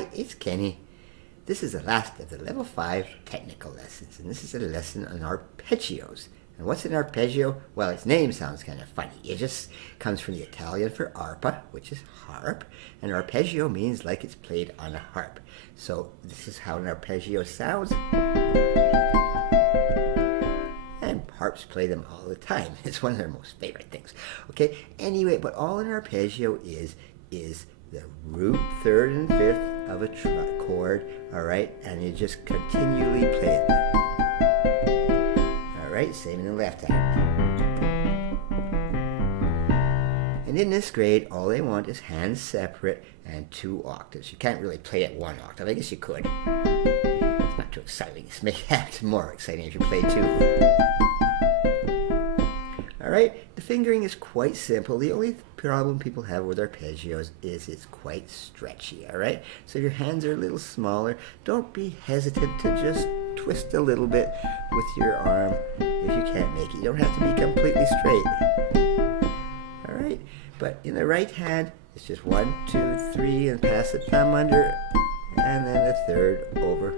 Hi, it's Kenny. This is the last of the Level 5 technical lessons, and this is a lesson on arpeggios. And what's an arpeggio? Well, its name sounds kind of funny. It just comes from the Italian for arpa, which is harp, and arpeggio means like it's played on a harp. So this is how an arpeggio sounds. And harps play them all the time. It's one of their most favorite things. Okay, anyway, but all an arpeggio is the root, third, and fifth of a chord, all right? And you just continually play it. All right, same in the left hand. And in this grade, all they want is hands separate and 2 octaves. You can't really play at 1 octave. I guess you could. It's not too exciting. It's make it more exciting if you play 2. All right, the fingering is quite simple. The only problem people have with arpeggios is it's quite stretchy, all right? So your hands are a little smaller. Don't be hesitant to just twist a little bit with your arm if you can't make it. You don't have to be completely straight. All right, but in the right hand, it's just 1, 2, 3, and pass the thumb under, and then the third over,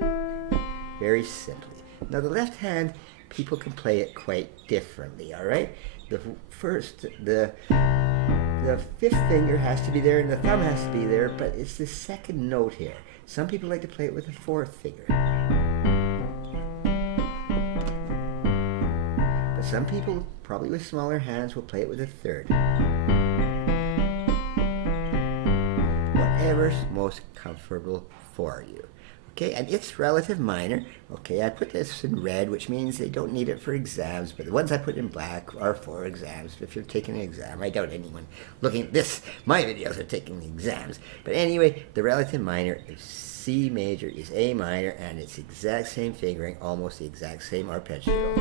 very simply. Now the left hand, people can play it quite differently, all right? The fifth finger has to be there and the thumb has to be there, but it's the second note here. Some people like to play it with the 4th finger. But some people, probably with smaller hands, will play it with the 3rd. Whatever's most comfortable for you. Okay, and it's relative minor. Okay, I put this in red, which means they don't need it for exams, but the ones I put in black are for exams. If you're taking an exam, I doubt anyone looking at this, my videos, are taking the exams. But anyway, the relative minor is C major, is A minor, and it's the exact same fingering, almost the exact same arpeggio.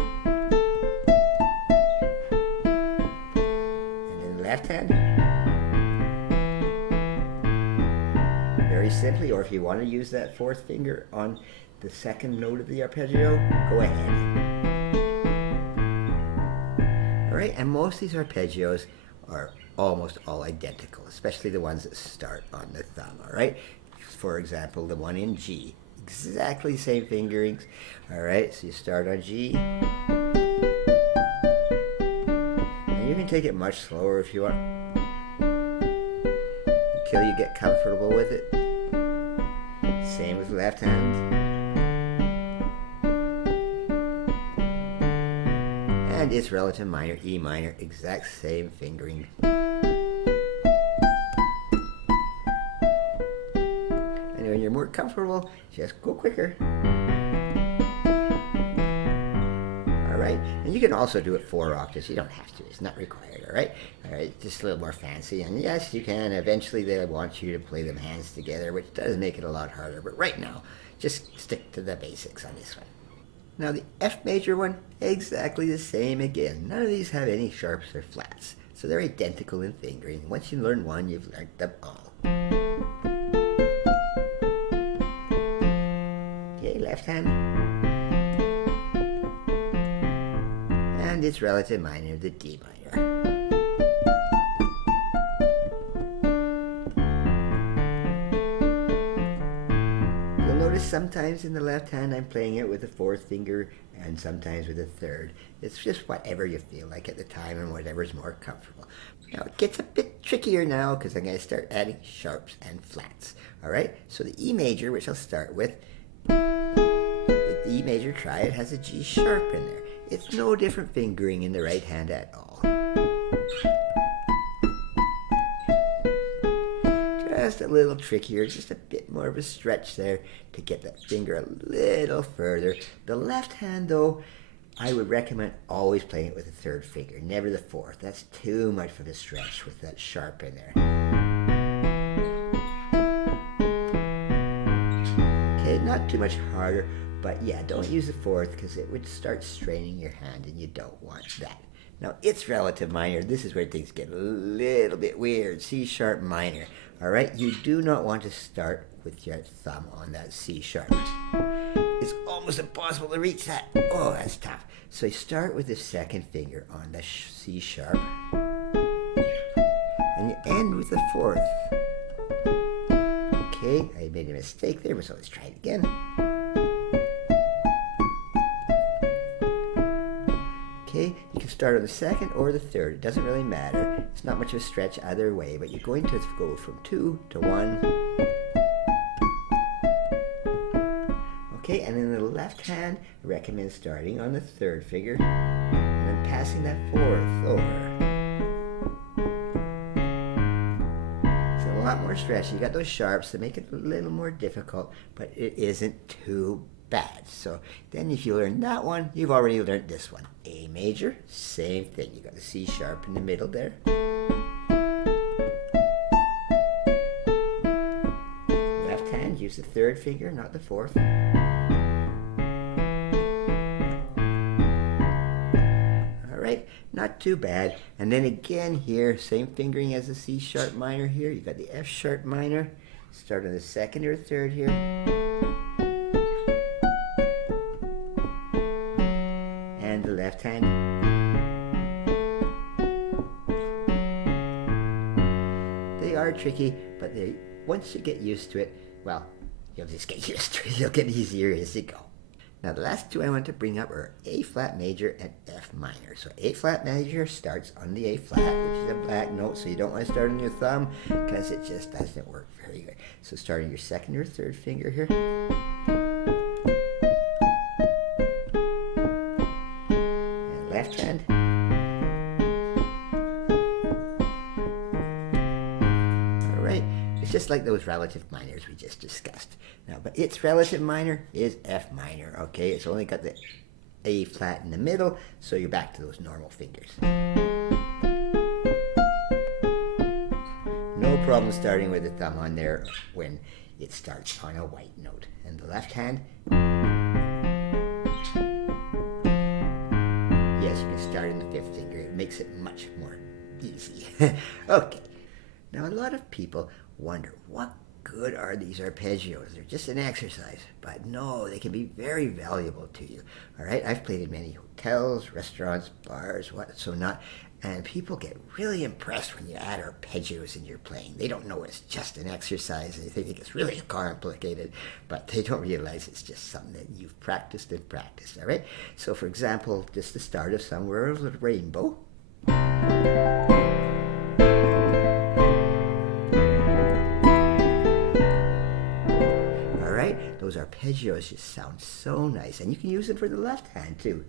And in the left hand, very simply, or if you want to use that 4th finger on the second note of the arpeggio, go ahead. All right, and most of these arpeggios are almost all identical, especially the ones that start on the thumb, all right? For example, the one in G, exactly the same fingerings, all right? So you start on G, and you can take it much slower if you want, until you get comfortable with it. Same with the left hand. And it's relative minor, E minor, exact same fingering. And when you're more comfortable, just go quicker. All right, and you can also do it 4 octaves. You don't have to, it's not required, all right? All right, just a little more fancy. And yes, you can. Eventually they'll want you to play them hands together, which does make it a lot harder. But right now, just stick to the basics on this one. Now the F major one, exactly the same again. None of these have any sharps or flats. So they're identical in fingering. Once you learn one, you've learned them all. Okay, left hand. And it's relative minor, the D minor. You'll notice sometimes in the left hand I'm playing it with the 4th finger and sometimes with the 3rd. It's just whatever you feel like at the time and whatever's more comfortable. Now it gets a bit trickier now because I'm going to start adding sharps and flats. Alright, so the E major, which I'll start with, the E major triad has a G sharp in there. It's no different fingering in the right hand at all. Just a little trickier, just a bit more of a stretch there to get that finger a little further. The left hand though, I would recommend always playing it with the 3rd finger, never the 4th. That's too much of a stretch with that sharp in there. Okay, not too much harder. But yeah, don't use the 4th because it would start straining your hand and you don't want that. Now it's relative minor. This is where things get a little bit weird. C sharp minor. All right, you do not want to start with your thumb on that C sharp. It's almost impossible to reach that. Oh, that's tough. So you start with the 2nd finger on the C sharp and you end with the 4th. Okay, I made a mistake there, so let's try it again. Okay, you can start on the second or the third. It doesn't really matter. It's not much of a stretch either way, but you're going to go from 2 to 1. Okay, and in the left hand, I recommend starting on the third finger and then passing that fourth over. It's a lot more stretchy. You got those sharps that make it a little more difficult, but it isn't too bad. So then if you learn that one, you've already learned this one. A major, same thing. You got the C sharp in the middle there. Left hand, use the third finger, not the fourth. Alright, not too bad. And then again here, same fingering as the C sharp minor here. You got the F sharp minor. Start on the second or third here. And the left hand. They are tricky, but once you get used to it, well, you'll just get used to it. You'll get easier as you go. Now the last two I want to bring up are A flat major and F minor. So A flat major starts on the A flat, which is a black note, so you don't want to start on your thumb because it just doesn't work very good. So starting your second or third finger here. And left hand. Alright, it's just like those relative minors we just discussed. Now, but its relative minor is F minor, okay? It's only got the A flat in the middle, so you're back to those normal fingers. No problem starting with the thumb on there when it starts on a white note. And the left hand, yes, you can start in the fifth finger. It makes it much more easy. Okay, now a lot of people wonder, what good are these arpeggios? They're just an exercise, but no, they can be very valuable to you. All right, I've played in many hotels, restaurants, bars, what so not, and people get really impressed when you add arpeggios in your playing. They don't know it's just an exercise. They think it's really complicated, but they don't realize it's just something that you've practiced and practiced. All right, so for example, just the start of Somewhere Over the Rainbow. Those arpeggios just sound so nice, and you can use them for the left hand too.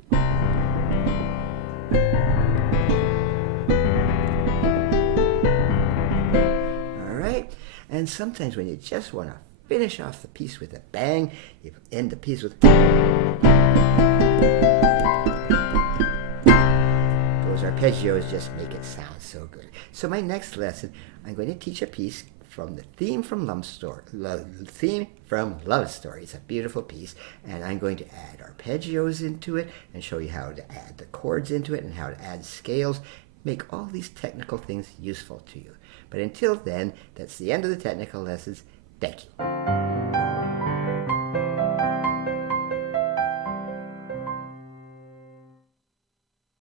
Alright, and sometimes when you just want to finish off the piece with a bang, you end the piece with... Those arpeggios just make it sound so good. So my next lesson, I'm going to teach a piece from the theme from Love Story. It's a beautiful piece, and I'm going to add arpeggios into it and show you how to add the chords into it and how to add scales, make all these technical things useful to you. But until then, that's the end of the technical lessons. Thank you.